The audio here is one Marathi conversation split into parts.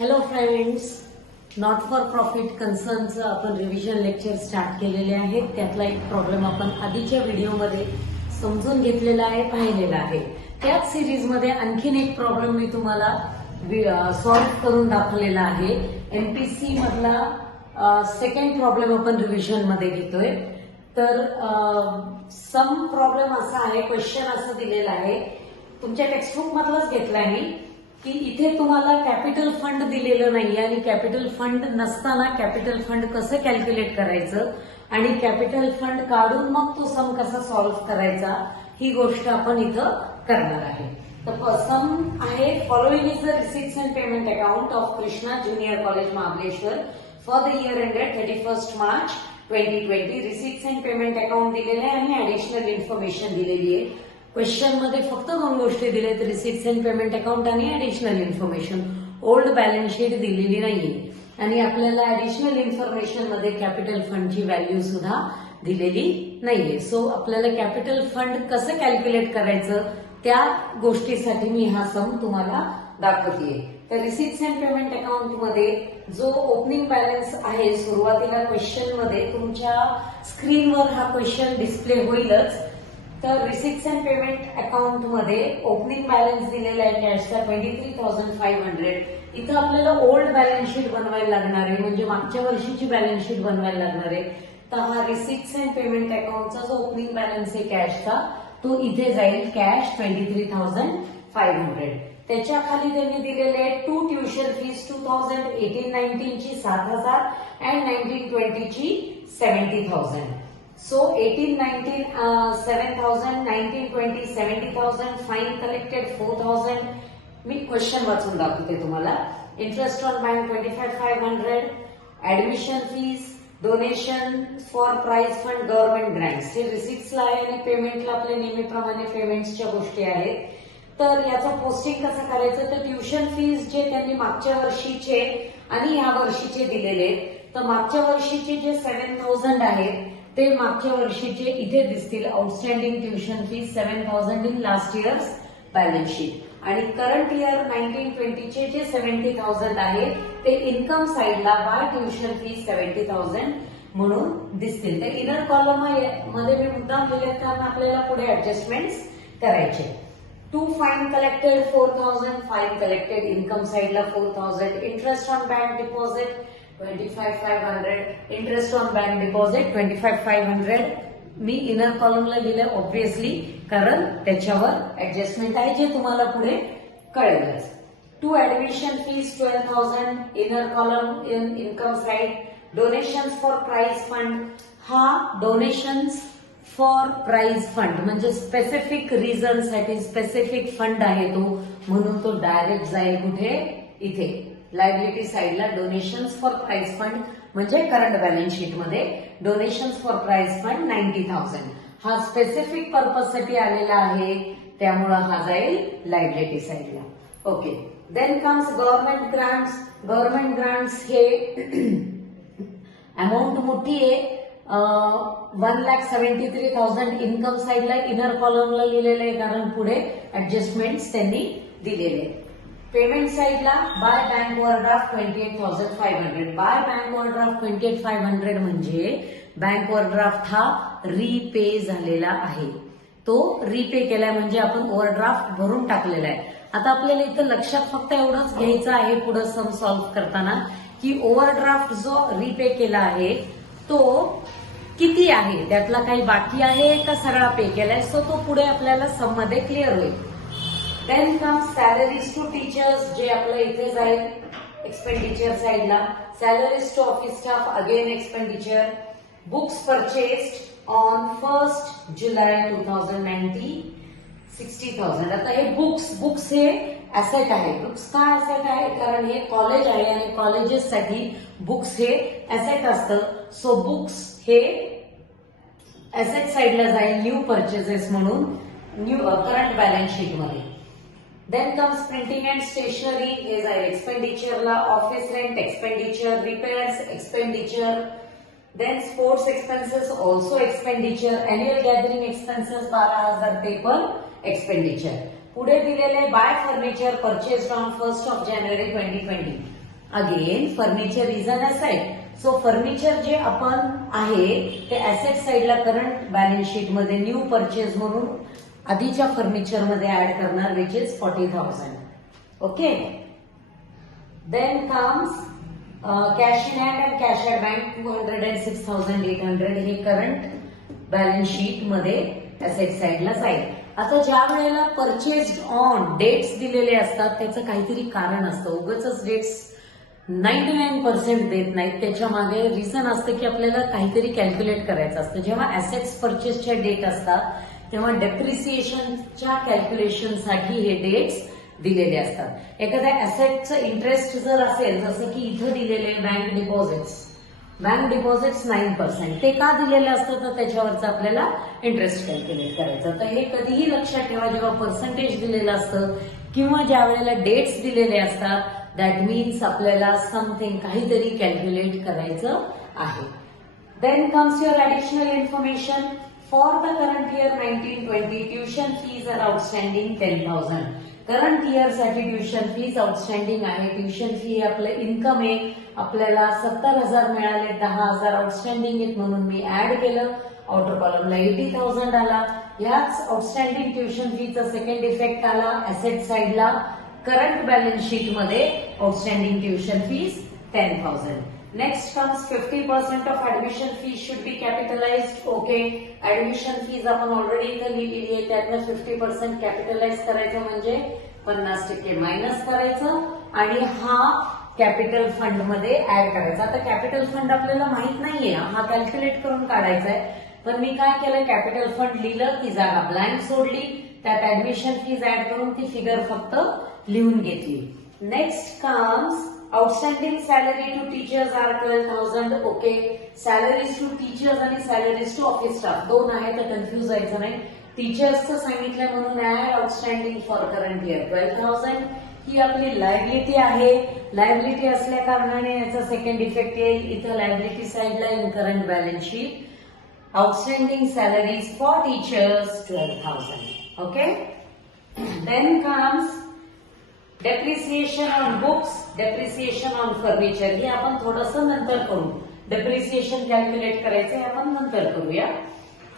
Hello friends, not for profit कन्सर्नचं आपण रिव्हिजन लेक्चर स्टार्ट केलेले आहेत. त्यातला एक प्रॉब्लेम आपण आधीच्या व्हिडिओमध्ये समजून घेतलेला आहे, पाहिलेला आहे. त्याच सिरीजमध्ये आणखीन एक प्रॉब्लेम मी तुम्हाला सॉल्व्ह करून दाखवलेला आहे. एमपीसी मधला सेकंड प्रॉब्लेम आपण रिव्हिजन मध्ये घेतोय. तर सम प्रॉब्लेम असा आहे, क्वेश्चन असं दिलेला आहे, तुमच्या टेक्स्टबुक मधलाच घेतलाय मी, की इथे तुम्हाला कॅपिटल फंड दिलेलं नाही आणि कॅपिटल फंड नसताना कॅपिटल फंड कसं कॅल्क्युलेट करायचं आणि कॅपिटल फंड काढून मग तो सम कसा सॉल्व्ह करायचा, ही गोष्ट आपण इथं करणार आहे. तर सम आहे, following is the receipts and payment account of Krishna junior college Mahabaleshwar for the year ended 31 March 2020. Receipts and payment account दिलेले आहे आणि ऍडिशनल इन्फॉर्मेशन दिलेली आहे. क्वेश्चन मध्ये फक्त दोन गोष्टी दिल्यात, रिसिप्ट्स अँड पेमेंट अकाउंट आणि additional information. Old balance sheet दिलेली नाहीये आणि आपल्याला ऍडिशनल इन्फॉर्मेशन मध्ये कॅपिटल फंडची व्हॅल्यू सुद्धा दिलेली नाहीये. सो आपल्याला कॅपिटल फंड कसं कॅल्क्युलेट करायचं त्या गोष्टीसाठी मी हा सम तुम्हाला दाखवतेय. तर रिसिप्ट्स अँड पेमेंट अकाउंट मध्ये जो ओपनिंग बॅलन्स आहे, सुरुवातीला क्वेश्चन मध्ये तुमच्या स्क्रीनवर हा क्वेश्चन डिस्प्ले होईलच. तर रिसिप्ट्स अँड पेमेंट अकाउंट मध्ये ओपनिंग बॅलन्स दिलेला आहे कॅशचा 23,500. इथं आपल्याला ओल्ड बॅलन्स शीट बनवायला लागणार आहे, म्हणजे मागच्या वर्षीची बॅलन्स शीट बनवायला लागणार आहे. तर हा रिसिप्ट्स अँड पेमेंट अकाउंटचा जो ओपनिंग बॅलन्स आहे कॅशचा, तो इथे जाईल कॅश 23,500. त्याच्या खाली त्यांनी दिलेले आहे टू ट्युशन फीज 2018-19 ची 7,000 अँड 19-20 ची 70,000. So 18-19 7,000, 19-20 70,000, fine collected 4,000. मी क्वेश्चन वाचून दाखवते तुम्हाला. Interest on bank 25,500, admission fees, donation for prize fund, government grants. हे रिसिप्ट्सला आहे आणि पेमेंटला आपल्या नेहमीप्रमाणे पेमेंट्सच्या गोष्टी आहेत. तर याचं पोस्टिंग कसं करायचं, तर ट्युशन फीज जे त्यांनी मागच्या वर्षीचे आणि या वर्षीचे दिलेले, तर मागच्या वर्षीचे जे 7,000 आहेत ते मागच्या वर्षीचे इथे दिसतील. Outstanding tuition fees 7,000 in last years balance sheet. आणि करंट इयर 19-20 चे जे 70,000 आहे ते इन्कम साइडला बाय ट्युशन फीज 70,000 म्हणून दिसतील. तर इनर कॉलम मध्ये मी मुद्दाम लिहिले, कारण आपल्याला पुढे ऍडजस्टमेंट्स करायचे. Two fine collected 4,000, fine collected income साइडला 4,000. Interest on bank deposit 25,500, interest on bank deposit 25,500. मी इनर कॉलमला लिहिलं ऑब्व्हियसली, कारण त्याच्यावर ऍडजस्टमेंट आहे जे तुम्हाला पुढे कळेलच. To admission fees 12,000, inner column in income side. Donations for prize fund, हा डोनेशन्स फॉर प्राइज फंड म्हणजे स्पेसिफिक रिझन साठी स्पेसिफिक फंड आहे तो, म्हणून तो डायरेक्ट जाईल कुठे, इथे लायबिलिटी साइडला. डोनेशन्स फॉर प्राइज फंड म्हणजे करंट बॅलन्स शीट मध्ये डोनेशन्स फॉर प्राइज फंड 90,000. हा स्पेसिफिक पर्पज साठी आलेला आहे, त्यामुळे हा जाईल लायबिलिटी साइडला. Okay. Then comes government grants. Government grants हे अमाऊंट मोठी आहे, 1,73,000 इन्कम साइडला. इनर कॉलमला लिहिलेलं आहे कारण पुढे ऍडजस्टमेंट्स त्यांनी दिलेले. पेमेंट साइडला bye bank overdraft 28,500. Bye bank overdraft 28,500 म्हणजे बँक ओव्हरड्राफ्ट हा रीपे झालेला आहे. तो रीपे केलाय म्हणजे आपण ओव्हरड्राफ्ट भरून टाकलेला आहे. आता आपल्याला इथं लक्षात फक्त एवढंच घ्यायचं आहे पुढे सम सॉल्व्ह करताना, की ओव्हरड्राफ्ट जो रीपे केला आहे तो किती आहे, त्यातला काही बाकी आहे का सगळा पे केलाय, सो तो पुढे आपल्याला सम मध्ये क्लिअर होईल. Then comes salaries to teachers, जे आपलं इथे जाईल एक्सपेंडिचर साइडला. Salaries to office staff again expenditure. Books purchased on 1 जुलै 2019 60,000. आता हे बुक्स हे ऍसेट आहे. बुक्स का ऍसेट आहे, कारण हे कॉलेज आहे आणि कॉलेजेस साठी बुक्स हे ऍसेट असतं. सो बुक्स हे ऍसेट साइडला जाईल न्यू परचेसेस म्हणून, न्यू करंट बॅलन्स शीट मध्ये. Then comes printing and stationery, हे जाईल एक्सपेंडिचरला. Office rent expenditure, repairs expenditure. Then sports expenses also expenditure. Annual gathering expenses 12,000 ते पण एक्सपेंडिचर. पुढे दिलेले बाय फर्निचर परचेस्ड ऑन 1 जानेवारी 2020. Again furniture is an asset. So furniture जे आपण आहे ते ऍसेट साइडला करंट बॅलन्स शीट मध्ये न्यू परचेज म्हणून आधीच्या फर्निचर मध्ये ऍड करणार which is 40,000. Okay. Then comes cash in hand and cash at bank 206,800 हे करंट बॅलन्स शीट मध्ये ऍसेट साइडला जाईल. आता ज्या वेळेला परचेज ऑन डेट्स दिलेले असतात त्याचं काहीतरी कारण असतं. उगाच डेट्स 99% देत नाहीत. त्याच्या मागे रिझन असतं की आपल्याला काहीतरी कॅल्क्युलेट करायचं असतं. जेव्हा ऍसेट्स परचेसच्या डेट असतात तेव्हा डेप्रिसिएशनच्या कॅल्क्युलेशनसाठी हे डेट्स दिलेले असतात. एखाद्या ऍसेटचं इंटरेस्ट जर असेल जसं की इथं दिलेले बँक डिपॉझिट्स 9%. ते का दिलेलं असतं तर त्याच्यावरचं आपल्याला इंटरेस्ट कॅल्क्युलेट करायचं. तर हे कधीही लक्षात ठेवा जेव्हा पर्सेंटेज दिलेलं असतं किंवा ज्या वेळेला डेट्स दिलेले असतात दॅट मीन्स आपल्याला समथिंग काहीतरी कॅल्क्युलेट करायचं आहे. Then comes your additional information. For the current year 1920 tuition fees are outstanding 10,000. Current year साठी ट्युशन फीज आउटस्टँडिंग आहे. ट्युशन फी आपलं इन्कम आहे. आपल्याला 70,000 मिळाले, 10,000 आउटस्टँडिंग आहेत म्हणून मी ऍड केलं. आउटर कॉलमला 80,000 आला. याच आउटस्टँडिंग ट्युशन फीचा सेकंड इफेक्ट आला ऍसेट साइडला. करंट बॅलन्स शीट मध्ये outstanding tuition fees 10,000. Next comes 50% of admission fee should be capitalized. Okay. Admission fees आपण ऑलरेडी इथं लिहिलेली आहे. त्यातनं 50% कॅपिटलाइज करायचं म्हणजे 50% मायनस करायचं आणि हा कॅपिटल फंड मध्ये ऍड करायचा. आता कॅपिटल फंड आपल्याला माहित नाहीये, हा कॅल्क्युलेट करून काढायचा आहे. पण मी काय केलं कॅपिटल फंड लिहिलं, ती जागा ब्लँक सोडली, त्यात ऍडमिशन फीज ऍड करून ती फिगर फक्त लिहून घेतली. Next comes outstanding salary to teachers are 12,000. Okay. Salaries to teachers आणि सॅलरीज टू ऑफिस स्टाफ दोन आहे तर कन्फ्युज व्हायचं नाही. टीचर्सचं सांगितलं म्हणून add outstanding for current year 12,000. ही आपली लायबिलिटी आहे. लायबिलिटी असल्या कारणाने याचा सेकंड इफेक्ट येईल. इथं लायबिलिटी साइडला in current balance sheet outstanding salaries for teachers 12,000. Okay. Then comes depreciation on books, depreciation on furniture. हे आपण थोडंसं नंतर करू. डेप्रिसिएशन कॅल्क्युलेट करायचं हे आपण नंतर करूया.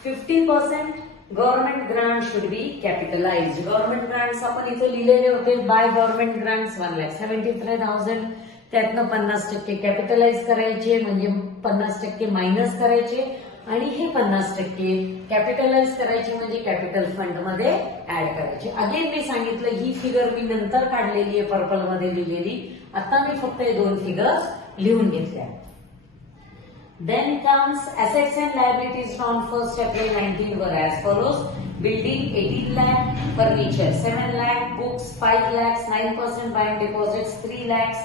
50% government grant should be capitalized. Government grants आपण इथे लिहिलेले होते. By government grants 1,73,000. त्यातनं 50% कॅपिटलाइज करायचे म्हणजे 50% मायनस करायचे आणि हे 50% कॅपिटलाइज करायचे म्हणजे कॅपिटल फंड मध्ये ऍड करायचे. अगेन मी सांगितलं ही फिगर मी नंतर काढलेली आहे पर्पल मध्ये लिहिलेली. आता मी फक्त हे दोन फिगर्स लिहून घेतल्या. Then comes assets and liabilities from 1st April 19 were as follows. Building 18 lakh, furniture 7 lakh, books 5 lakhs, 9% bank deposits 3 lakhs.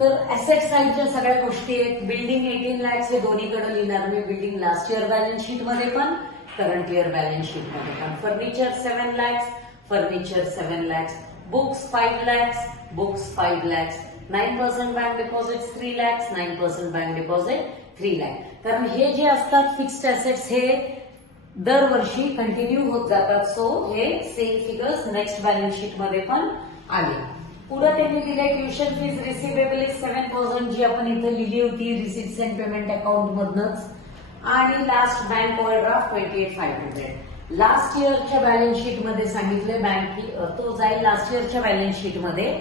तर ऍसेट साइडच्या सगळ्या गोष्टी आहेत. बिल्डिंग 18 lakhs हे दोन्हीकडे लिहिणार मी. Building last year balance sheet मध्ये पण करंट इयर बॅलन्स शीट मध्ये पण. Furniture 7 lakhs, furniture 7 lakhs, books 5 lakhs, books 5 lakhs, 9% bank deposit 3 lakhs, 9% bank deposit 3 lakh. कारण हे जे असतात फिक्स्ड ऍसेट्स हे दरवर्षी कंटिन्यू होत जातात. सो हे same figures next balance sheet मध्ये पण आले. पुढे त्यांनी दिले ट्युशन फीज रिसिवेबल इज 7,000 जी आपण इथे लिहिली होती रिसिप्ट्स अँड पेमेंट अकाउंट मधनच. आणि लास्ट बँक ओव्हरड्राफ्ट 28,500. लास्ट इयरच्या बॅलन्स शीट मध्ये सांगितले बँक तो जाईल लास्ट इयरच्या बॅलन्स शीट मध्ये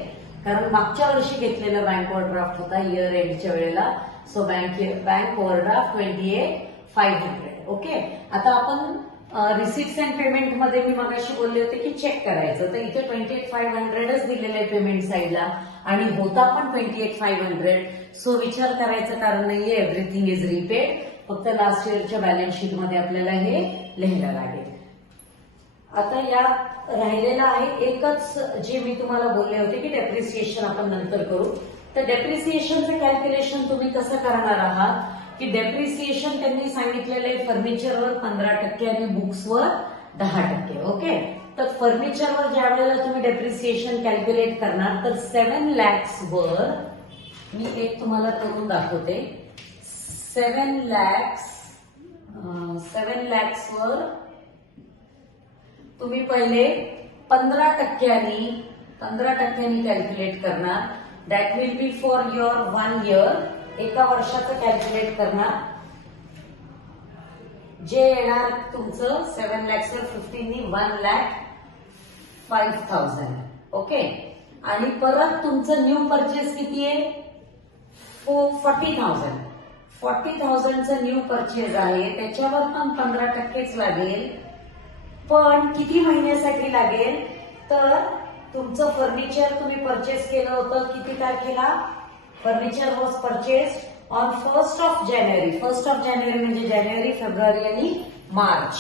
कारण मागच्या वर्षी घेतलेला बँक ओव्हरड्राफ्ट होता इयर एंडच्या वेळेला. So bank overdraft 28,500. ओके. आता आपण रिसिप्ट्स अँड पेमेंट मध्ये मी मगाशी बोलले होते की चेक करायचं तर इथे 28,500च दिलेलं आहे पेमेंट साइडला आणि होता पण 28,500. सो विचार करायचं कारण नाहीये. Everything is repaid. फक्त लास्ट इयरच्या बॅलन्स शीट मध्ये आपल्याला हे लिहायला लागेल. आता यात राहिलेलं आहे एकच जे मी तुम्हाला बोलले होते की डेप्रिसिएशन आपण नंतर करू. तर डेप्रिसिएशनचं कॅल्क्युलेशन तुम्ही कसं करणार आहात की डेप्रिसिएशन त्यांनी सांगितलेलं आहे फर्निचरवर 15% आणि बुक्सवर 10%. ओके. तर फर्निचरवर ज्या वेळेला तुम्ही डेप्रिसिएशन कॅल्क्युलेट करणार तर 7 lakhs वर मी एक तुम्हाला करून दाखवते. 7 lakhs वर तुम्ही पहिले 15% कॅल्क्युलेट करणार that will be for your 1 year. एका वर्षाचं कॅल्क्युलेट करणार, जे येणार तुमचं 7 lakhs वर 15 नी 1,05,000. ओके. आणि परत तुमचं न्यू परचेस किती आहे? 40,000. 40,000चं न्यू परचेस आहे, त्याच्यावर पण 15%च लागेल. पण किती महिन्यासाठी लागेल? तर तुमचं फर्निचर तुम्ही परचेस केलं होतं किती तारखेला? Furniture was purchased on 1st of January. 1st of January म्हणजे जानेवारी, फेब्रुवारी आणि मार्च.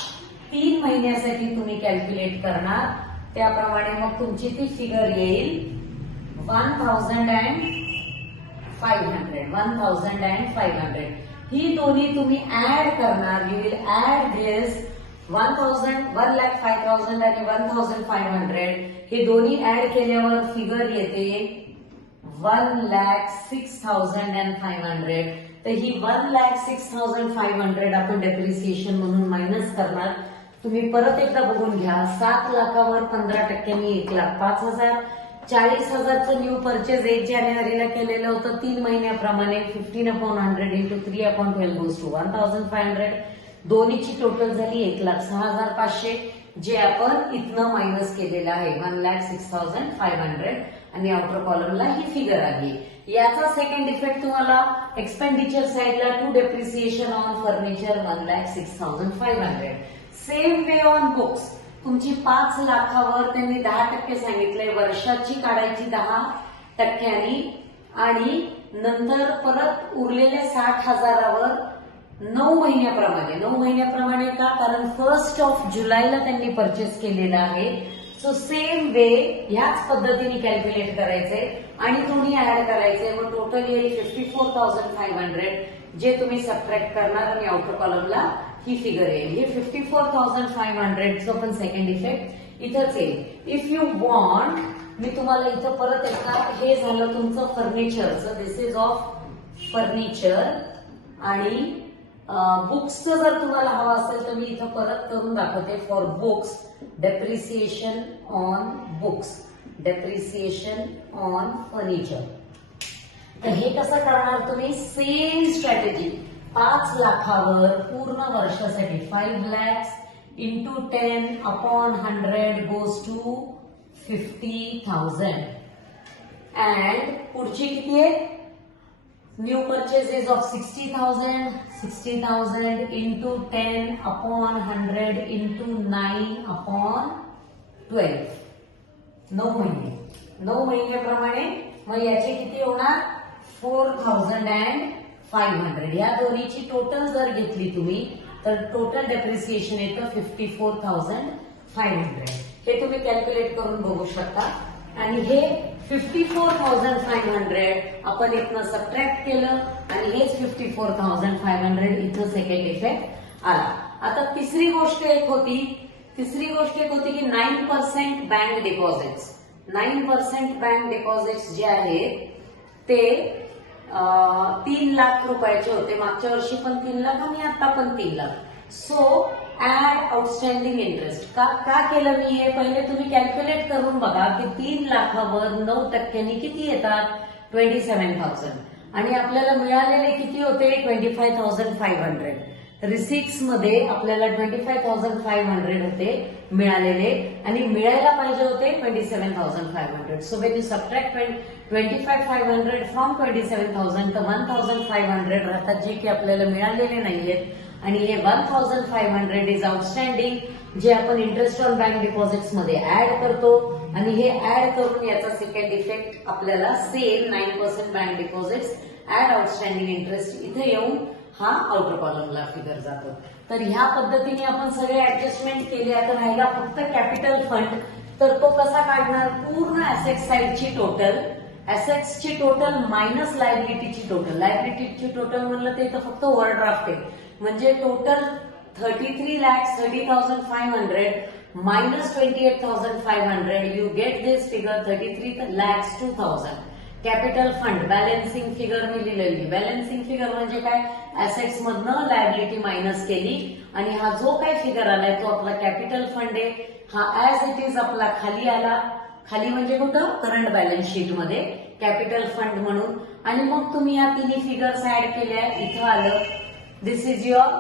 3 महिन्यासाठी तुम्ही कॅल्क्युलेट करणार. त्याप्रमाणे मग तुमची ती फिगर येईल 1,500. ही दोन्ही तुम्ही ऍड करणार. यू विल ऍड दिस 1,05,000 आणि 1,500. हे दोन्ही ऍड केल्यावर फिगर येते 1,06,500. तर ही 1,06,500 आपण डेप्रिसिएशन म्हणून मायनस करणार. तुम्ही परत एकदा बघून घ्या. 7 लाखावर 15%नी 1,05,000. 40,000चं न्यू परचेस 1 जानेवारीला केलेलं होतं. 3 महिन्याप्रमाणे 15/100 into 3/12 goes to 1,500. दोन्हीची टोटल झाली 1,06,500, जे आपण इथनं मायनस केलेलं आहे 1,06,500. आणि आउटर कॉलमला ही फिगर आली. याचा सेकंड इफेक्ट तुम्हाला एक्सपेंडिचर साइडला to depreciation on furniture 1,06,500. Same way on books. तुमची 5 लाखावर त्यांनी 10% सांगितलंय. वर्षाची काढायची 10%, आणि नंतर परत उरलेल्या 60,000वर 9 महिन्याप्रमाणे. 9 महिन्याप्रमाणे का? कारण 1st of Julyला त्यांनी परचेस केलेलं आहे. सो सेम वे ह्याच पद्धतीने कॅल्क्युलेट करायचंय आणि तुम्ही ऍड करायचंय. मग टोटल येईल 54,500, जे तुम्ही सबट्रॅक्ट करणार आणि आउटर कॉलमला ही फिगर येईल. हे 54,500चं पण सेकंड इफेक्ट इथंच येईल. इफ यू वॉन्ट, मी तुम्हाला इथं परत एकदा, हे झालं तुमचं फर्निचरचं. दिस इज ऑफ फर्निचर. आणि बुक्सचं जर तुम्हाला हवं असेल तर मी इथं परत करून दाखवते. For books, depreciation on books, depreciation on furniture. तर हे कसं करणार तुम्ही? Same strategy. 5 लाखावर पूर्ण वर्षासाठी 5 lakhs into 10/100 goes to 50,000. And पुढची किती आहे? New purchases of 60,000. 60,000 into 10/100 into 9/12. 9 महिने. 9 महिन्याप्रमाणे मग याचे किती होणार? 4,500. या दोन्हीची टोटल जर घेतली तुम्ही तर टोटल डेप्रिसिएशन येतं 54,500. हे तुम्ही कॅल्क्युलेट करून बघू शकता. आणि हे 54,500 आपण इथनं सबट्रॅक्ट केलं आणि हेच 54,500 इथं सेकंड इफेक्ट आला. आता तिसरी गोष्ट एक होती की 9% बँक डिपॉझिट्स. 9% बँक डिपॉझिट्स जे आहेत ते 3 लाख रुपयाचे होते. मागच्या वर्षी पण 3 लाख आणि आता पण 3 lakh. So add outstanding interest. का केलं मी हे? पहिले तुम्ही कॅल्क्युलेट करून बघा की 3 लाखावर 9%नी किती येतात? 27,000. आणि आपल्याला मिळालेले किती होते? 25,500. रिसिप्ट्स मध्ये आपल्याला 25,500 होते मिळालेले आणि मिळायला पाहिजे होते 27,500. So when you subtract 25,500 from 27,000 तर 1,500 राहतात, जे की आपल्याला मिळालेले नाहीयेत. आणि हे 1,500 इज आउटस्टँडिंग, जे आपण इंटरेस्ट ऑन बँक डिपॉझिट्स मध्ये ऍड करतो. आणि हे ऍड करून याचा सेकंड इफेक्ट आपल्याला same 9% bank deposits add outstanding interest इथे येऊन हा आउटर कॉलमला फिगर जातो. तर ह्या पद्धतीने आपण सगळे ऍडजस्टमेंट केले. आता राहिला फक्त कॅपिटल फंड. तर तो कसा काढणार? पूर्ण ऍसेट साईडची टोटल, ऍसेट्सची टोटल मायनस लायबिलिटीची टोटल. लायबिलिटीची टोटल म्हणलं ते तर फक्त ओव्हरड्राफ्ट आहे. म्हणजे total 33,30,500 minus 28,500. You get this figure 33,02,000. Capital fund balancing figure मी लिहिलेली. बॅलन्सिंग फिगर म्हणजे काय? ऍसेट्स मधनं लायबिलिटी मायनस केली आणि हा जो काय फिगर आलाय तो आपला कॅपिटल फंड आहे. हा ऍज इट इज आपला खाली आला. खाली म्हणजे कुठं? करंट बॅलन्स शीट मध्ये. कॅपिटल फंड म्हणून. आणि मग तुम्ही या तिन्ही फिगर्स ऍड केल्या, इथं आलं this is your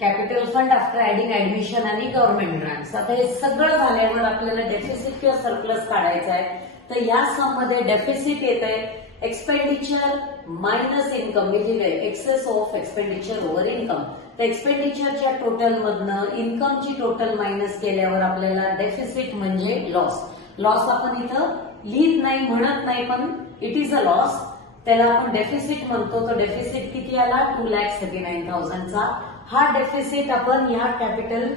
capital fund after adding admission आणि गव्हर्नमेंट ग्रांट्स. आता हे सगळं झाल्यावर आपल्याला डेफिसिट किंवा सरप्लस काढायचं आहे. तर या सम मध्ये डेफिसिट येत आहे एक्सपेंडिचर मायनस इन्कम, म्हणजे excess of expenditure over income. तर एक्सपेंडिचरच्या टोटल मधनं इन्कमची टोटल मायनस केल्यावर आपल्याला डेफिसिट म्हणजे लॉस. लॉस आपण इथं लिहित नाही, म्हणत नाही, पण इट इज अ लॉस. त्याला आपण डेफिसिट म्हणतो. तो डेफिसिट किती आला? 2,39,000चा. हा डेफिसिट आपण या कॅपिटल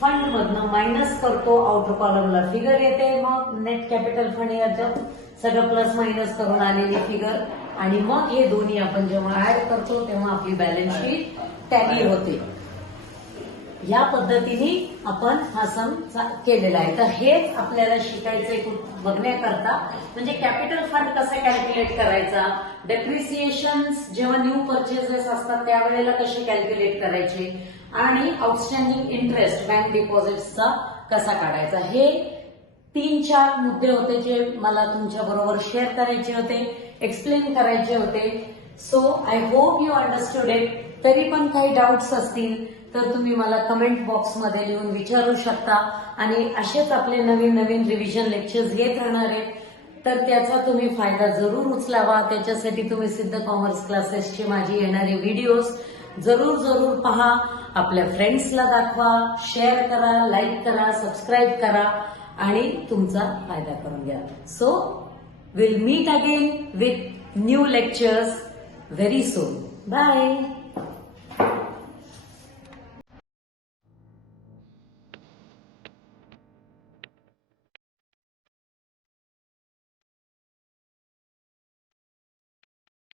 फंड मधनं मायनस करतो. आउटर कॉलमला फिगर येते, मग नेट कॅपिटल फंड याचं सगळं प्लस मायनस करून आलेली फिगर. आणि मग हे दोन्ही आपण जेव्हा ऍड करतो तेव्हा आपली बॅलन्स शीट टॅली होते. या पद्धतीने आपण हा सम केलेला आहे. तर हेच आपल्याला शिकायचंय बघण्याकरता, म्हणजे कॅपिटल फंड कसा कॅल्क्युलेट करायचा, डेप्रिसिएशन जेव्हा न्यू परचेसेस असतात त्यावेळेला कसे कॅल्क्युलेट करायचे, आणि आउटस्टँडिंग इंटरेस्ट बँक डिपॉझिट्सचा कसा काढायचा. हे 3-4 मुद्दे होते जे मला तुमच्या बरोबर शेअर करायचे होते, एक्सप्लेन करायचे होते. So I hope you understood it. तरी पण काही डाऊट्स असतील तर तुम्ही मला कमेंट बॉक्समध्ये लिहून विचारू शकता. आणि असेच आपले नवीन नवीन रिव्हिजन लेक्चर्स घेत राहणार आहेत, तर त्याचा तुम्ही फायदा जरूर उचलावा. त्याच्यासाठी तुम्ही सिद्ध कॉमर्स क्लासेसचे माझे येणारे व्हिडिओज जरूर पहा, आपल्या फ्रेंड्सला दाखवा, शेअर करा, लाईक करा, सबस्क्राईब करा आणि तुमचा फायदा करून घ्या. So will meet again with new lectures very soon. Bye.